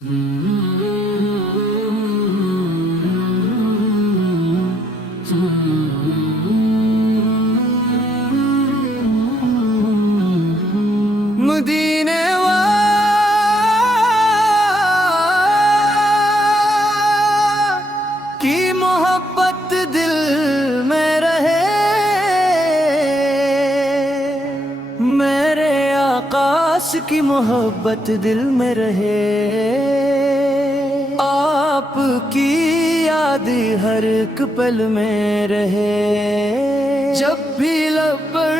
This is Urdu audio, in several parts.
مدینے کی محبت دل میں رہے، میرے آقاش کی محبت دل میں رہے، آپ کی یاد ہر ایک پل میں رہے، جب بھی لب پر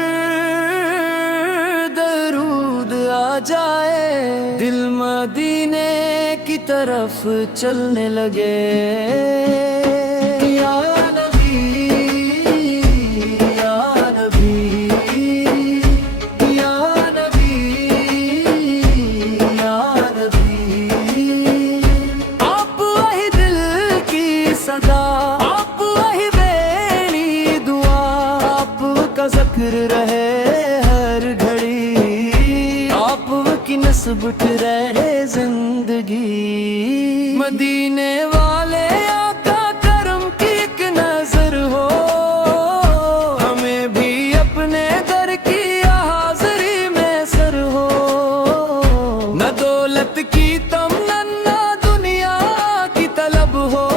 درود آ جائے دل مدینے کی طرف چلنے لگے۔ یا نبی یا نبی یا نبی یا نبی، آپ وہی دل کی صدا، آپ وہی بیری دعا، آپ کا ذکر رہے ہر گھڑی، آپ کی نسبت رہے زندگی۔ مدینے والے آقا کرم کی ایک نظر ہو، ہمیں بھی اپنے در کی حاضری میں سر ہو، نہ دولت کی تمنا نہ دنیا کی طلب ہو،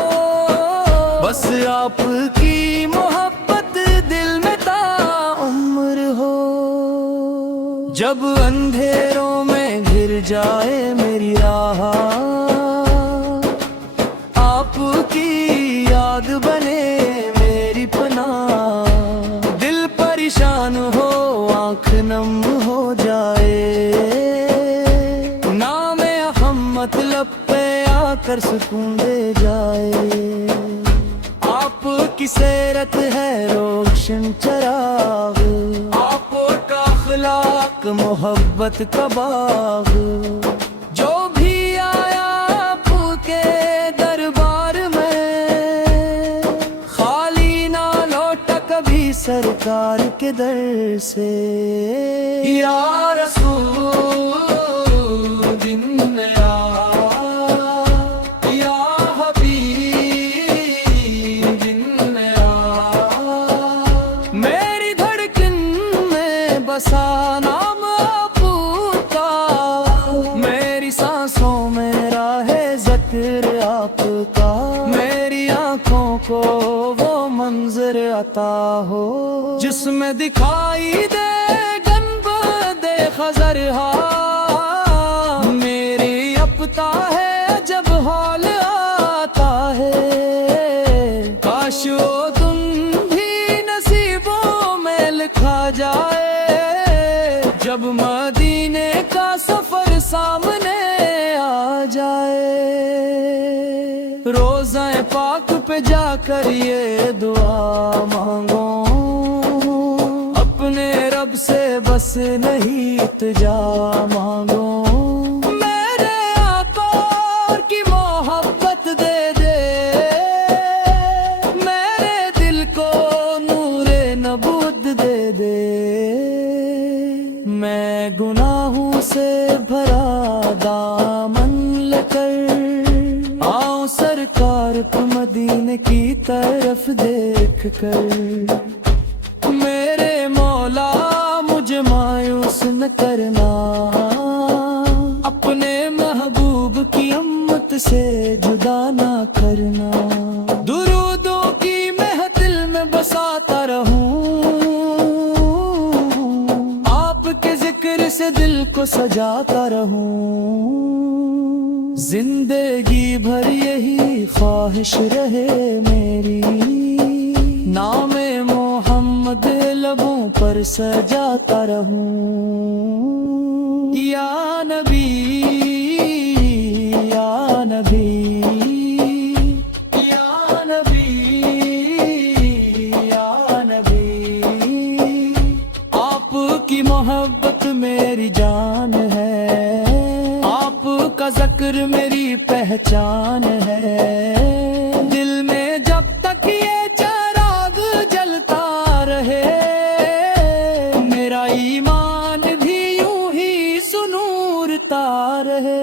بس آپ کی محبت دل میں تا عمر ہو۔ جب اندھیروں میں گھر جائے میری راہ، آپ کی یاد بنے میری پناہ، دل پریشان ہو آنکھ نم ہو جائے، نام احمد لب پہ آ کر سکون دے جائے، آپ کی سیرت ہے روشن چراغ، آپ کا اخلاق محبت کا باغ، جو بھی آیا آپ کے دربار میں خالی نہ لوٹا کبھی سرکار کے در سے۔ یا رسول دن یا حبیب دن میری دھڑکن میں بسا نام آپ کا، میری سانسوں میں راہ ذکر آپ کا، میری آنکھوں کو وہ منظر عطا ہو جس میں دکھائی دے گنبد خضر ہا، میری اپتا ہے جب حال آتا ہے، کاش وہ تم بھی نصیبوں میں لکھا جائے، جب مدینے کا سفر سامنے آ جائے۔ روزہ پاک پہ جا کر یہ دعا مانگو، اپنے رب سے بس نہیں التجا مانگو، میرے آقا کی محبت دے دے، میرے دل کو نور نبوت دے دے، میں گناہوں سے بھرا دامن لے کر آؤں سرکار کو مدینے کی طرف دیکھ کر، میرے مولا مجھے مایوس نہ کرنا، اپنے محبوب کی امت سے جدا نہ کرنا، درودوں کی محفل میں بساتا رہوں، آپ کے ذکر سے دل کو سجاتا رہوں، زندگی بھر یہی خواہش رہے میری، نام محمد لبوں پر سجاتا رہوں۔ یا نبی یا نبی یا نبی یا نبی، آپ کی محبت میری جان ہے، آپ کا ذکر میری پہچان ہے، دل میں جب تک یہ چراغ جلتا رہے، میرا ایمان بھی یوں ہی سنورتا رہے۔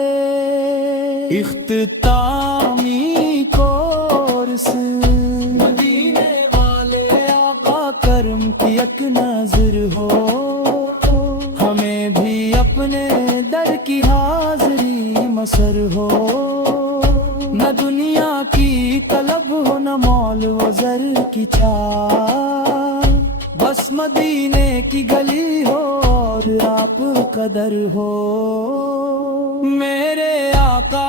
اختتامی کورس مدینے والے آقا کرم کی ایک نظر ہو، ہمیں بھی اپنے در کی حاضری مسر ہو، نہ دنیا کی طلب ہو نہ مال و زر کی چاہ، بس مدینے کی گلی ہو اور آپ قدر ہو، میرے آقا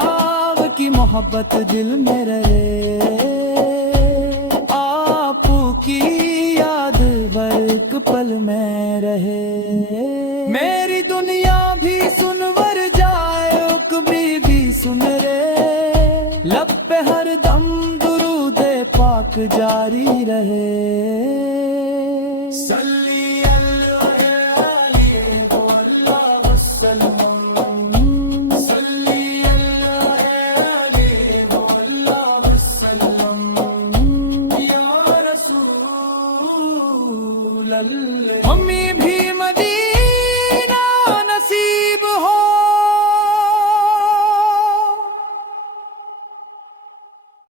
کی محبت دل میں رہے، آپ کی یاد برق پل میں رہے، میری دنیا بھی سنور جائے عقبی بھی سمرے، لب پہ ہر دم درود پاک جاری رہے، صلی اللہ علیہ وسلم، صلی اللہ علیہ وسلم، یا رسول اللہ، ہمیں بھی